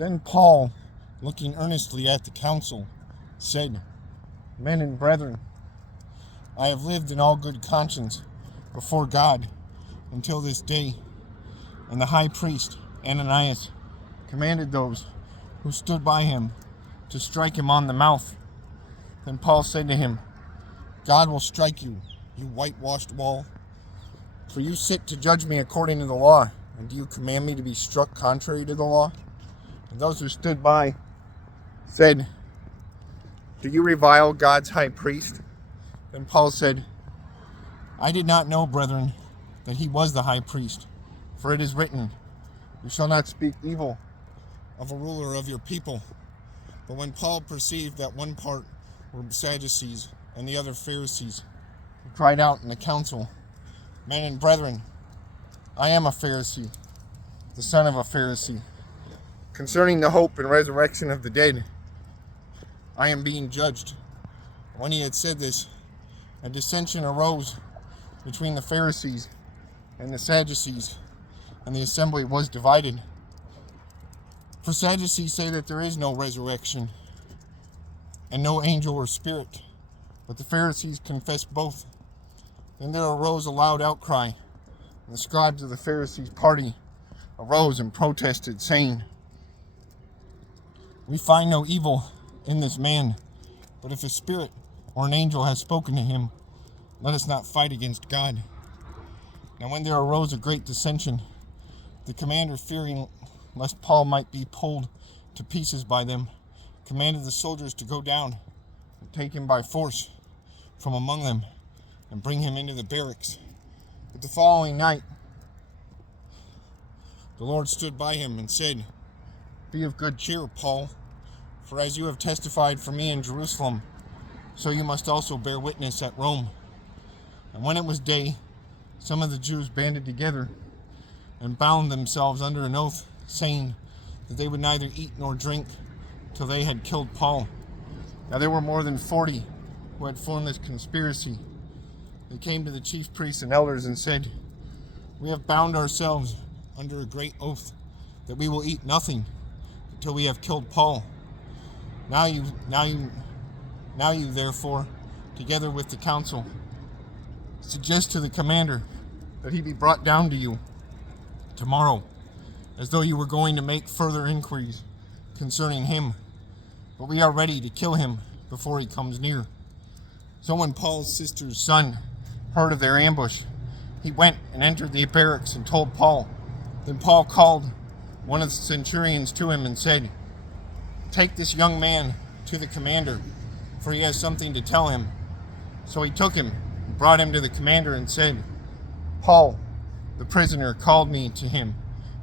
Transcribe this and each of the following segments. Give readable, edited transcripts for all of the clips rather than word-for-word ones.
Then Paul, looking earnestly at the council, said, Men and brethren, I have lived in all good conscience before God until this day. And the high priest, Ananias, commanded those who stood by him to strike him on the mouth. Then Paul said to him, God will strike you, you whitewashed wall. For you sit to judge me according to the law, and do you command me to be struck contrary to the law? And those who stood by said, Do you revile God's high priest? Then Paul said, I did not know, brethren, that he was the high priest. For it is written, You shall not speak evil of a ruler of your people. But when Paul perceived that one part were Sadducees and the other Pharisees, he cried out in the council, Men and brethren, I am a Pharisee, the son of a Pharisee. Concerning the hope and resurrection of the dead, I am being judged. When he had said this, a dissension arose between the Pharisees and the Sadducees, and the assembly was divided. For Sadducees say that there is no resurrection, and no angel or spirit, but the Pharisees confess both. Then there arose a loud outcry, and the scribes of the Pharisees' party arose and protested, saying, We find no evil in this man, but if a spirit or an angel has spoken to him, let us not fight against God. Now when there arose a great dissension, the commander, fearing lest Paul might be pulled to pieces by them, commanded the soldiers to go down and take him by force from among them and bring him into the barracks. But the following night, the Lord stood by him and said, Be of good cheer, Paul, for as you have testified for me in Jerusalem, so you must also bear witness at Rome. And when it was day, some of the Jews banded together and bound themselves under an oath, saying that they would neither eat nor drink till they had killed Paul. Now there were more than 40 who had formed this conspiracy. They came to the chief priests and elders and said, We have bound ourselves under a great oath that we will eat nothing until we have killed Paul. Now you therefore, together with the council, suggest to the commander that he be brought down to you tomorrow, as though you were going to make further inquiries concerning him. But we are ready to kill him before he comes near. So when Paul's sister's son heard of their ambush, he went and entered the barracks and told Paul. Then Paul called one of the centurions to him and said, Take this young man to the commander, for he has something to tell him. So he took him and brought him to the commander and said, Paul, the prisoner, called me to him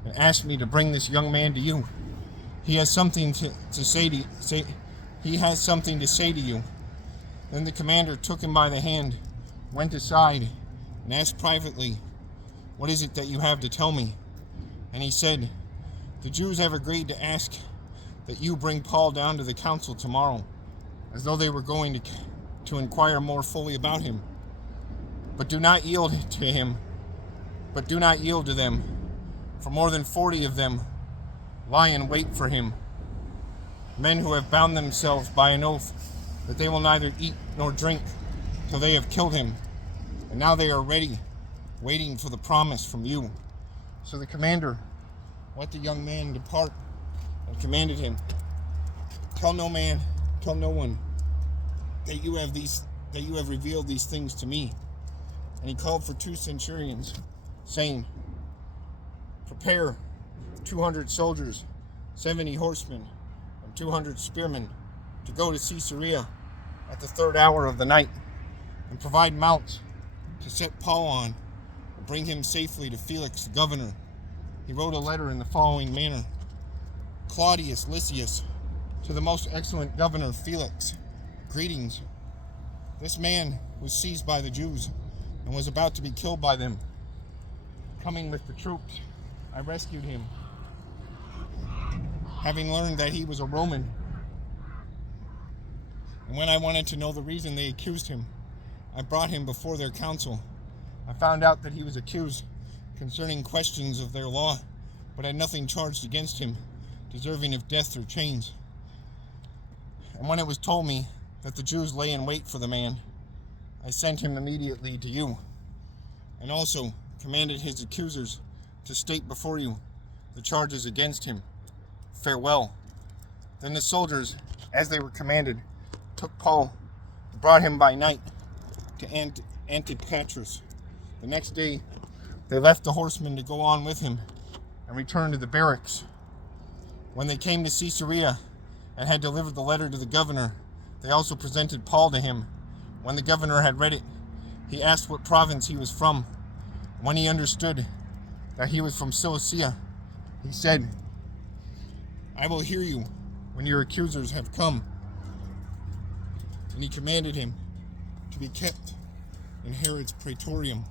and asked me to bring this young man to you. He has something to say to you. Then the commander took him by the hand, went aside, and asked privately, What is it that you have to tell me? And he said, The Jews have agreed to ask that you bring Paul down to the council tomorrow, as though they were going to inquire more fully about him. But do not yield to them, for more than 40 of them lie in wait for him, men who have bound themselves by an oath that they will neither eat nor drink till they have killed him, and now they are ready, waiting for the promise from you. So the commander let the young man depart and commanded him, Tell no one that you have revealed these things to me. And he called for 2 centurions, saying, Prepare 200 soldiers, 70 horsemen, and 200 spearmen to go to Caesarea at the 3rd hour of the night, and provide mounts to set Paul on and bring him safely to Felix the governor. He wrote a letter in the following manner: Claudius Lysias, to the most excellent governor Felix, greetings. This man was seized by the Jews and was about to be killed by them. Coming with the troops, I rescued him, having learned that he was a Roman. And when I wanted to know the reason they accused him, I brought him before their council. I found out that he was accused concerning questions of their law, but had nothing charged against him, deserving of death or chains. And when it was told me that the Jews lay in wait for the man, I sent him immediately to you, and also commanded his accusers to state before you the charges against him. Farewell." Then the soldiers, as they were commanded, took Paul and brought him by night to Antipatris. The next day they left the horsemen to go on with him and returned to the barracks. When they came to Caesarea and had delivered the letter to the governor, they also presented Paul to him. When the governor had read it, he asked what province he was from. When he understood that he was from Cilicia, he said, "I will hear you when your accusers have come." And he commanded him to be kept in Herod's praetorium.